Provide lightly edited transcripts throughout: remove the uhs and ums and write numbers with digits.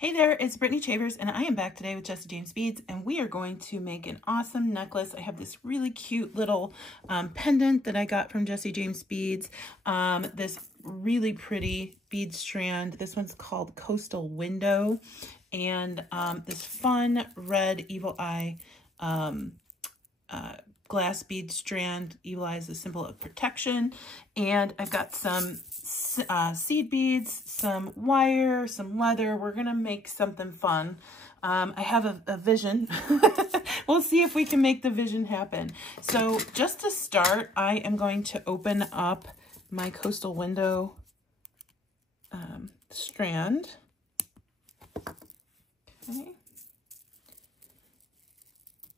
Hey there, it's Brittany Chavers, and I am back today with Jesse James Beads, and we are going to make an awesome necklace. I have this really cute little pendant that I got from Jesse James Beads. This really pretty bead strand. This one's called Coastal Window, and this fun red evil eye glass bead strand. Evil eye is a symbol of protection. And I've got some seed beads, some wire, some leather. We're gonna make something fun. I have a vision. We'll see if we can make the vision happen. So just to start, I am going to open up my Coastal Window strand. Okay.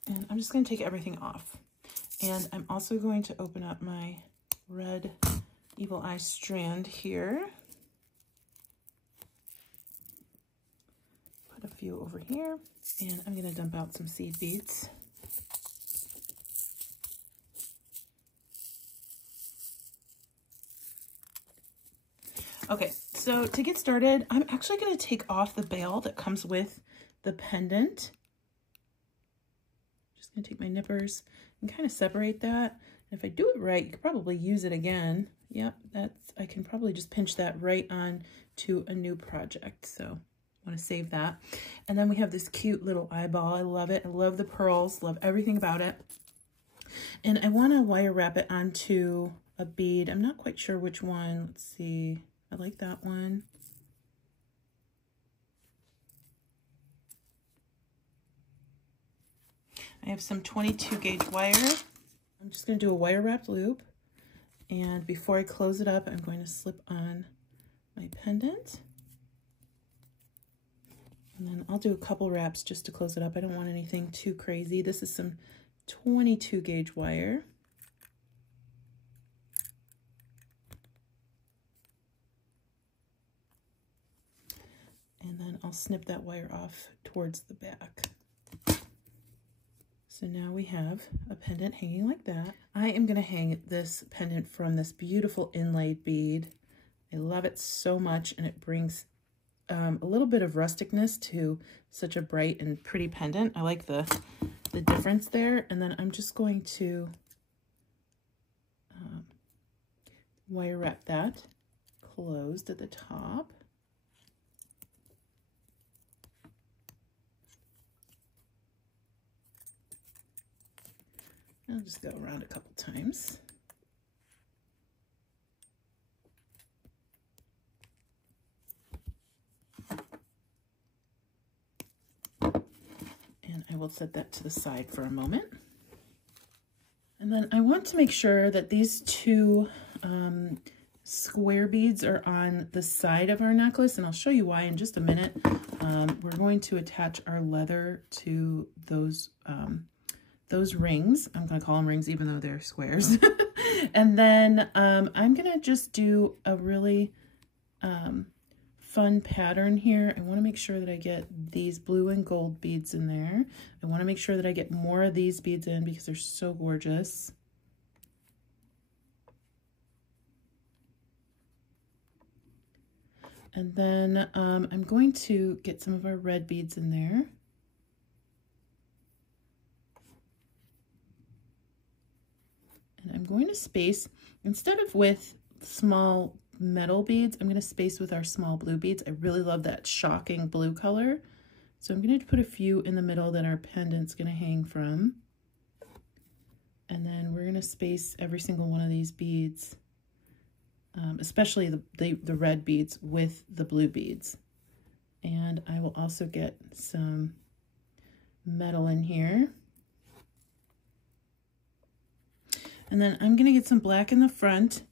And I'm just going to take everything off. And I'm also going to open up my red evil eye strand here. Put a few over here. And I'm going to dump out some seed beads. Okay, so to get started, I'm actually going to take off the bail that comes with the pendant. Just going to take my nippers and kind of separate that. And if I do it right, you could probably use it again. Yep, I can probably just pinch that right on to a new project. So I want to save that. And then we have this cute little eyeball. I love it. I love the pearls, love everything about it. And I want to wire wrap it onto a bead. I'm not quite sure which one. Let's see. I like that one. I have some 22 gauge wire. I'm just going to do a wire wrapped loop. And before I close it up, I'm going to slip on my pendant. And then I'll do a couple wraps just to close it up. I don't want anything too crazy. This is some 22 gauge wire. And then I'll snip that wire off towards the back. So now we have a pendant hanging like that. I am going to hang this pendant from this beautiful inlaid bead. I love it so much, and it brings a little bit of rusticness to such a bright and pretty pendant. I like the difference there. And then I'm just going to wire wrap that closed at the top. I'll just go around a couple times. And I will set that to the side for a moment. And then I want to make sure that these two square beads are on the side of our necklace, and I'll show you why in just a minute. We're going to attach our leather to those rings. I'm going to call them rings even though they're squares. And then I'm going to just do a really fun pattern here. I want to make sure that I get these blue and gold beads in there. I want to make sure that I get more of these beads in because they're so gorgeous. And then I'm going to get some of our red beads in there. And I'm going to space, instead of with small metal beads, I'm going to space with our small blue beads. I really love that shocking blue color. So I'm going to put a few in the middle that our pendant's going to hang from. And then we're going to space every single one of these beads, especially the red beads with the blue beads. And I will also get some metal in here. And then I'm going to get some black in the front.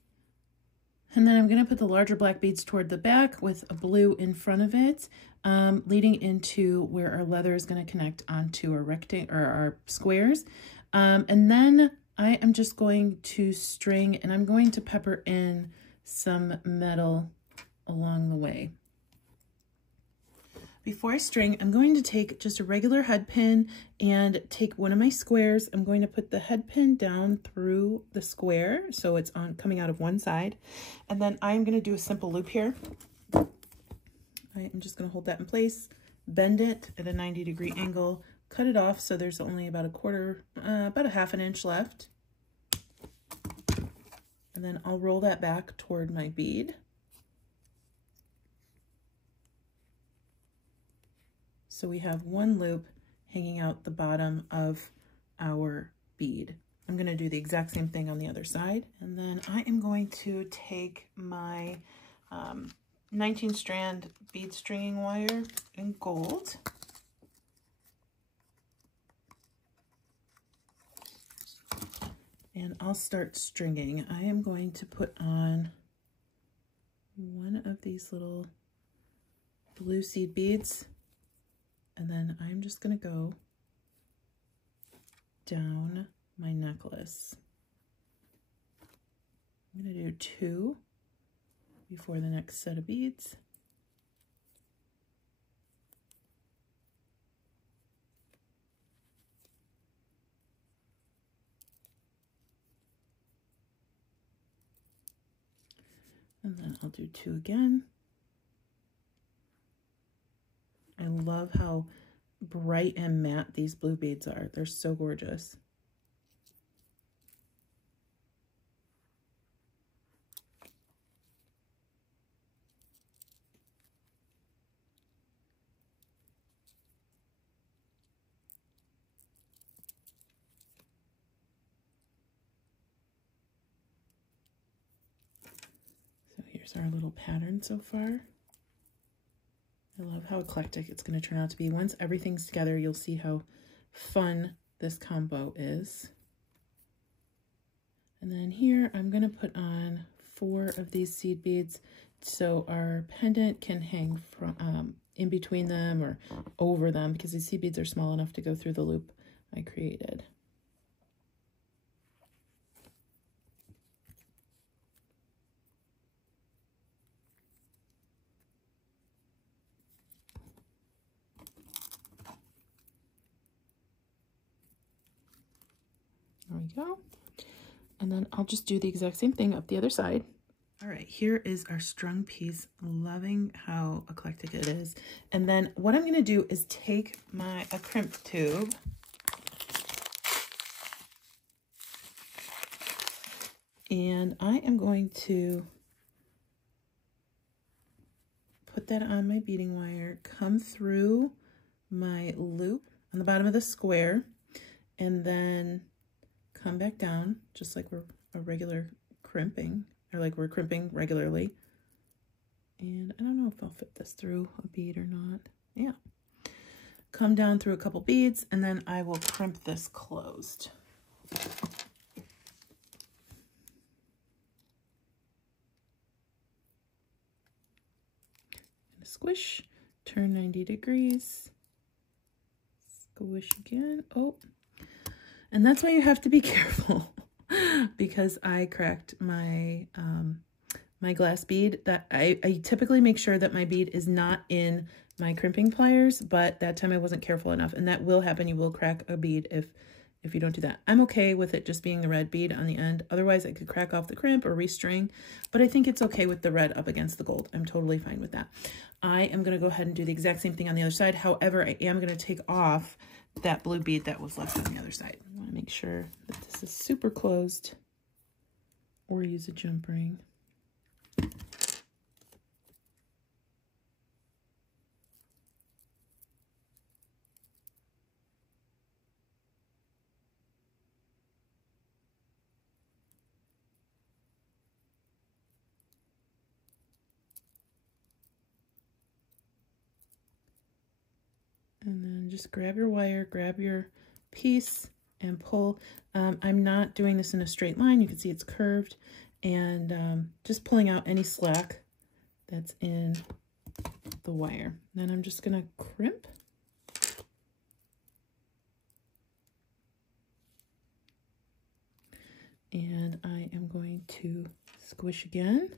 And then I'm going to put the larger black beads toward the back with a blue in front of it, leading into where our leather is going to connect onto our rectangle or our squares. And then I am just going to string, and I'm going to pepper in some metal along the way. Before I string, I'm going to take just a regular head pin and take one of my squares. I'm going to put the head pin down through the square so it's coming out of one side. And then I'm going to do a simple loop here. I'm just going to hold that in place. bend it at a 90-degree angle, cut it off so there's only about about a half an inch left. And then I'll roll that back toward my bead. So we have one loop hanging out the bottom of our bead. I'm going to do the exact same thing on the other side. And then I am going to take my 19 strand bead stringing wire in gold. And I'll start stringing. I am going to put on one of these little blue seed beads, and then I'm just going to go down my necklace. I'm going to do 2 before the next set of beads. And then I'll do 2 again. I love how bright and matte these blue beads are. They're so gorgeous. So here's our little pattern so far. I love how eclectic it's going to turn out to be. Once everything's together, you'll see how fun this combo is. And then here, I'm going to put on 4 of these seed beads so our pendant can hang from in between them or over them, because these seed beads are small enough to go through the loop I created. There we go. And then I'll just do the exact same thing up the other side. All right, here is our strung piece. Loving how eclectic it is. And then what I'm gonna do is take a crimp tube and I am going to put that on my beading wire, come through my loop on the bottom of the square, and then come back down just like we're a regular crimping, or like we're crimping regularly. And I don't know if I'll fit this through a bead or not. Yeah. Come down through a couple beads, and then I will crimp this closed. Squish, turn 90 degrees, squish again. Oh, and that's why you have to be careful because I cracked my my glass bead. That I typically make sure that my bead is not in my crimping pliers, but that time I wasn't careful enough, and that will happen. You will crack a bead if you don't do that. I'm okay with it just being the red bead on the end. Otherwise, I could crack off the crimp or restring, but I think it's okay with the red up against the gold. I'm totally fine with that. I am going to go ahead and do the exact same thing on the other side. However, I am going to take off that blue bead that was left on the other side. I want to make sure that this is super closed, or use a jump ring. And then just grab your wire, grab your piece, and pull. I'm not doing this in a straight line. You can see it's curved, and just pulling out any slack that's in the wire. Then I'm just going to crimp. And I am going to squish again.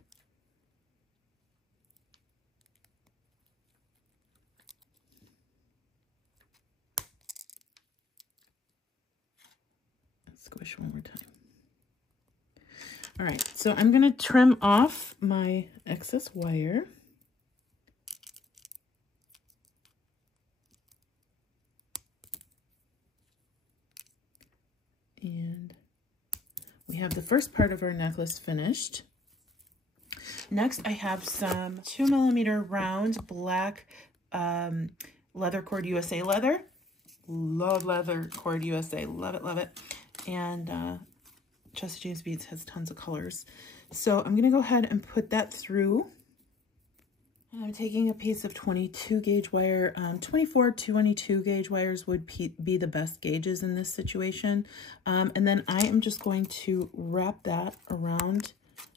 Squish one more time. All right, so I'm going to trim off my excess wire. we have the first part of our necklace finished. Next, I have some 2mm round black leather cord USA leather. Love leather cord USA. Love it, love it. And Jesse James Beads has tons of colors. So I'm going to go ahead and put that through. I'm taking a piece of 22 gauge wire. 24 22 gauge wires would be the best gauges in this situation. And then I am just going to wrap that around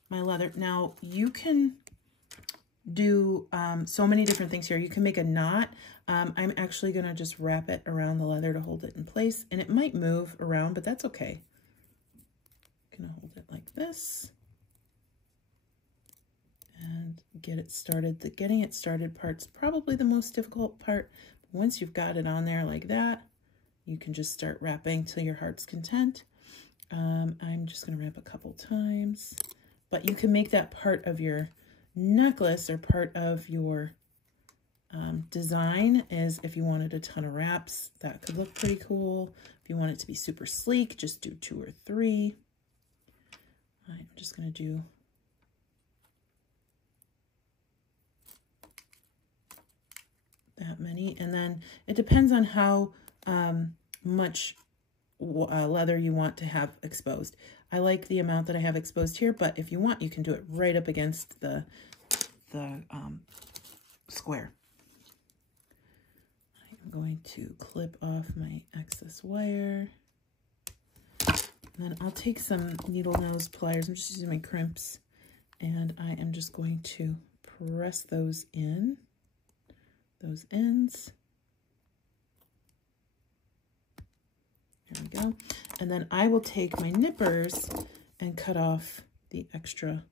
my leather. Now you can do so many different things here. You can make a knot. I'm actually going to just wrap it around the leather to hold it in place, and it might move around, but that's okay. I'm going to hold it like this and get it started. The getting it started part's probably the most difficult part. Once you've got it on there like that, you can just start wrapping till your heart's content. I'm just going to wrap a couple times, but you can make that part of your necklace or part of your design. Is if you wanted a ton of wraps, that could look pretty cool. If you want it to be super sleek, just do 2 or 3. I'm just going to do that many, and then it depends on how much leather you want to have exposed. I like the amount that I have exposed here, but if you want, you can do it right up against the square. I'm going to clip off my excess wire. And then I'll take some needle nose pliers. I'm just using my crimps, and I am just going to press those in, those ends. There we go. And then I will take my nippers and cut off the extra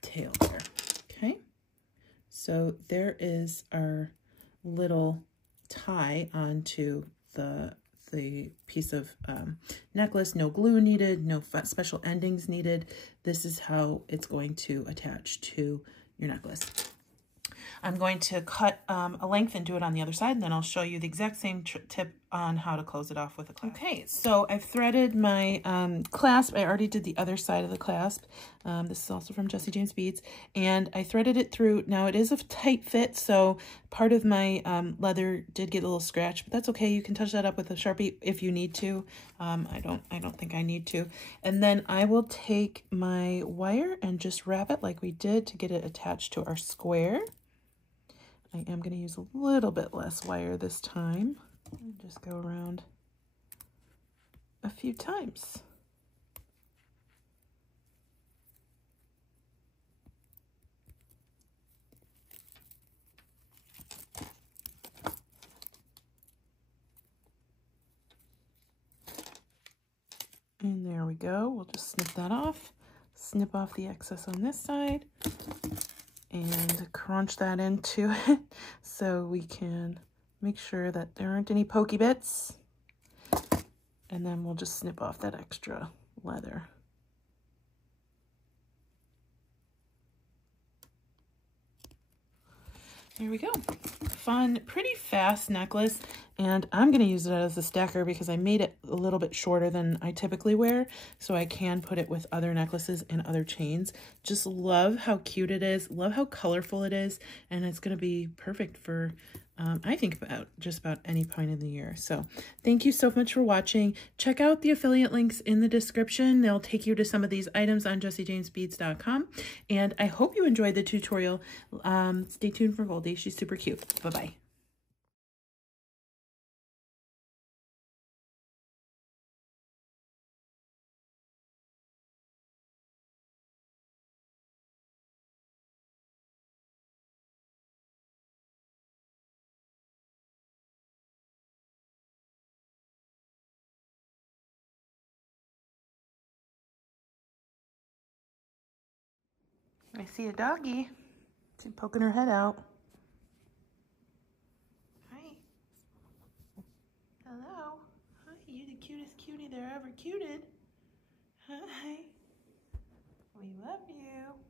tail there. Okay. So there is our little tie onto the piece of necklace. No glue needed, no special endings needed. This is how it's going to attach to your necklace. I'm going to cut a length and do it on the other side, and then I'll show you the exact same tip on how to close it off with a clasp. Okay, so I've threaded my clasp. I already did the other side of the clasp. This is also from Jesse James Beads, and I threaded it through. Now it is a tight fit, so part of my leather did get a little scratch, but that's okay. You can touch that up with a Sharpie if you need to. I don't think I need to. And then I will take my wire and just wrap it like we did to get it attached to our square. I am going to use a little bit less wire this time. And just go around a few times. And there we go. We'll just snip that off. Snip off the excess on this side. And crunch that into it so we can make sure that there aren't any pokey bits. And then we'll just snip off that extra leather. There we go. Fun, pretty fast necklace. And I'm going to use it as a stacker because I made it a little bit shorter than I typically wear, so I can put it with other necklaces and other chains. Just love how cute it is. Love how colorful it is. And it's going to be perfect for, I think, just about any point in the year. So thank you so much for watching. Check out the affiliate links in the description. They'll take you to some of these items on jessijamesbeads.com. And I hope you enjoyed the tutorial. Stay tuned for Goldie. She's super cute. Bye-bye. I see a doggy. She's poking her head out. Hi. Hello. Hi, you the cutest cutie there ever cuted. Hi. We love you.